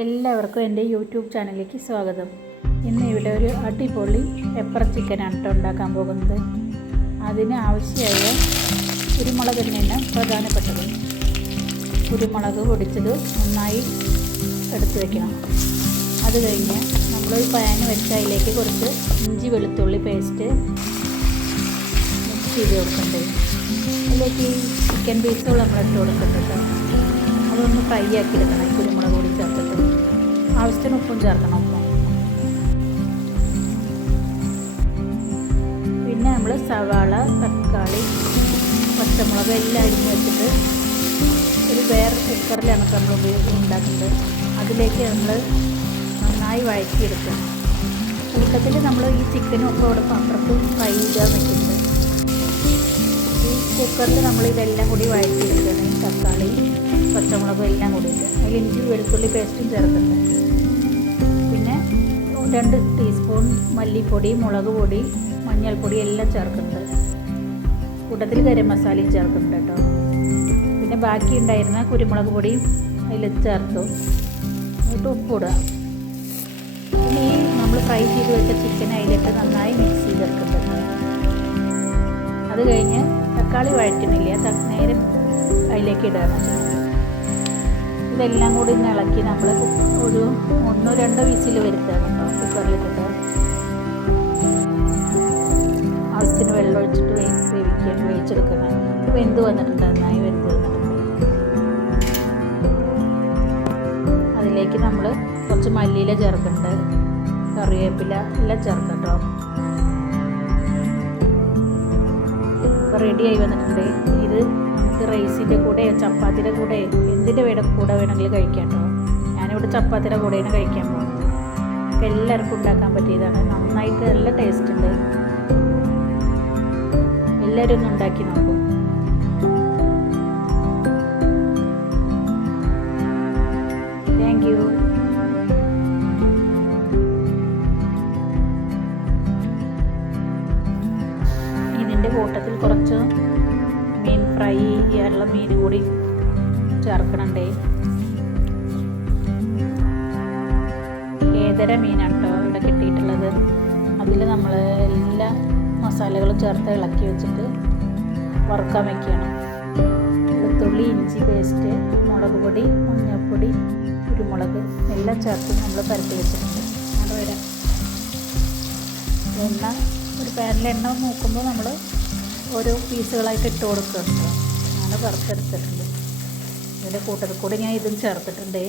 എല്ലാവർക്കും എൻ്റെ യൂട്യൂബ് ചാനലിലേക്ക് സ്വാഗതം. ഇന്ന് ഇവിടെ ഒരു അടിപൊളി പെപ്പർ ചിക്കനാണ് ഉണ്ടാക്കാൻ പോകുന്നത്. അതിന് ആവശ്യമായ കുരുമുളക് തന്നെയാണ് പ്രധാനപ്പെട്ടത്. കുരുമുളക് പൊടിച്ചത് നന്നായി എടുത്തു വയ്ക്കണം. അത് കഴിഞ്ഞ് നമ്മളൊരു പാൻ വെച്ച് അതിലേക്ക് കുറച്ച് ഇഞ്ചി വെളുത്തുള്ളി പേസ്റ്റ് മിക്സ് ചെയ്ത് കൊടുക്കേണ്ടത്. അതിലേക്ക് ചിക്കൻ പീസുകൾ നമ്മൾ ഇട്ട് കൊടുക്കേണ്ടത്. അതൊന്ന് ഫ്രൈ ആക്കി എടുക്കണം. കുരുമുളക് പൊടി ചേർത്തിട്ട് ആവശ്യത്തിന് ഉപ്പും ചേർക്കണം. പിന്നെ നമ്മൾ സവാള, തക്കാളി, പച്ചമുളക് എല്ലാം അരിഞ്ഞ് വെച്ചിട്ട് ഒരു വേറെ കുക്കറിലാണ് നമ്മൾ ഉണ്ടാക്കുന്നത്. അതിലേക്ക് നമ്മൾ നന്നായി വഴറ്റിയെടുക്കുക. കൂട്ടത്തിൽ നമ്മൾ ഈ ചിക്കനും ഒക്കെ അവിടെ അപ്പുറത്ത് ഫ്രൈ ചെയ്യാൻ വെക്കുന്നുണ്ട്. ഈ കുക്കറിൽ നമ്മൾ ഇതെല്ലാം കൂടി വഴറ്റിയെടുക്കുകയാണ്. ഈ തക്കാളി, പച്ചമുളകും എല്ലാം കൂടി ഇട്ട് അതിൽ ഇഞ്ചി വെളുത്തുള്ളി പേസ്റ്റും ചേർക്കുന്നുണ്ട്. പിന്നെ 2 ടീസ്പൂൺ മല്ലിപ്പൊടി, മുളക് പൊടി, മഞ്ഞൾപ്പൊടി എല്ലാം ചേർക്കുന്നുണ്ട്. കൂട്ടത്തിൽ ഗരം മസാലയും ചേർക്കുന്നുണ്ട് കേട്ടോ. പിന്നെ ബാക്കി ഉണ്ടായിരുന്ന കുരുമുളക് പൊടിയും അതിൽ ചേർത്തു. എന്നിട്ട് ഉപ്പിടുക. പിന്നെ ഈ നമ്മൾ ഫ്രൈ ചെയ്ത് വെച്ച ചിക്കൻ അതിലിട്ട് നന്നായി മിക്സ് ചെയ്തെടുക്കുന്നുണ്ട്. അത് കഴിഞ്ഞ് തക്കാളി വഴറ്റുന്നില്ല, നേരെ അതിലേക്ക് ഇടുകയാണ്. ഇതെല്ലാം കൂടി ഇളക്കി നമ്മൾ ഒരു 1-2 വിസിൽ വരുത്തുകയാണ് കേട്ടോ. കുക്കറിലിട്ടിട്ട് ആവശ്യത്തിന് വെള്ളം ഒഴിച്ചിട്ട് വേവിച്ചെടുക്കണം. വെന്ത് വന്നിട്ടുണ്ട്, നന്നായി വെന്ത് വന്നിട്ടുണ്ട്. അതിലേക്ക് നമ്മൾ കുറച്ച് മല്ലിയില ചേർക്കുന്നുണ്ട്, കറിവേപ്പില എല്ലാം ചേർക്കാം കേട്ടോ. ഇപ്പോൾ റെഡിയായി വന്നിട്ടുണ്ട്. ഇത് നമുക്ക് റൈസിൻ്റെ കൂടെ ചപ്പാത്തിയുടെ കൂടെ എന്തിൻ്റെ കൂടെ വേണമെങ്കിലും കഴിക്കാം കേട്ടോ. ഞാനിവിടെ ചപ്പാത്തിയുടെ കൂടെയാണ് കഴിക്കാൻ പോകുന്നത്. നമുക്ക് എല്ലാവർക്കും ഉണ്ടാക്കാൻ പറ്റിയതാണ്. നന്നായിട്ട് നല്ല ടേസ്റ്റ് ഉണ്ട്. എല്ലാവരും ഒന്ന് ഉണ്ടാക്കി നോക്കും. Thank you. ഇതിൻ്റെ കൂട്ടത്തിൽ കുറച്ച് മീൻ ഫ്രൈ ചെയ്യാനുള്ള മീൻ കൂടി ചേർക്കണുണ്ടേ. ഏതര മീനാണ് കേട്ടോ ഇവിടെ കിട്ടിയിട്ടുള്ളത്. അതിൽ നമ്മൾ എല്ലാ മസാലകളും ചേർത്ത് ഇളക്കി വെച്ചിട്ട് വറുക്കാൻ വയ്ക്കണം. വെളുത്തുള്ളി, ഇഞ്ചി പേസ്റ്റ്, മുളക് പൊടി, മഞ്ഞൾപ്പൊടി, കുരുമുളക് എല്ലാം ചേർത്ത് നമ്മൾ പരത്തി വെച്ചിട്ടുണ്ട്. അവിടെ വരാം. എണ്ണ ഒരു പാനിൽ എണ്ണ നോക്കുമ്പോൾ നമ്മൾ ഓരോ പീസുകളായിട്ട് ഇട്ട് കൊടുക്കുന്നുണ്ട്. അങ്ങനെ വറുത്തെടുത്തിട്ടുണ്ട്. ഇതിൻ്റെ കൂട്ടത്തിൽ കൂടി ഞാൻ ഇതും ചേർത്തിട്ടുണ്ട്.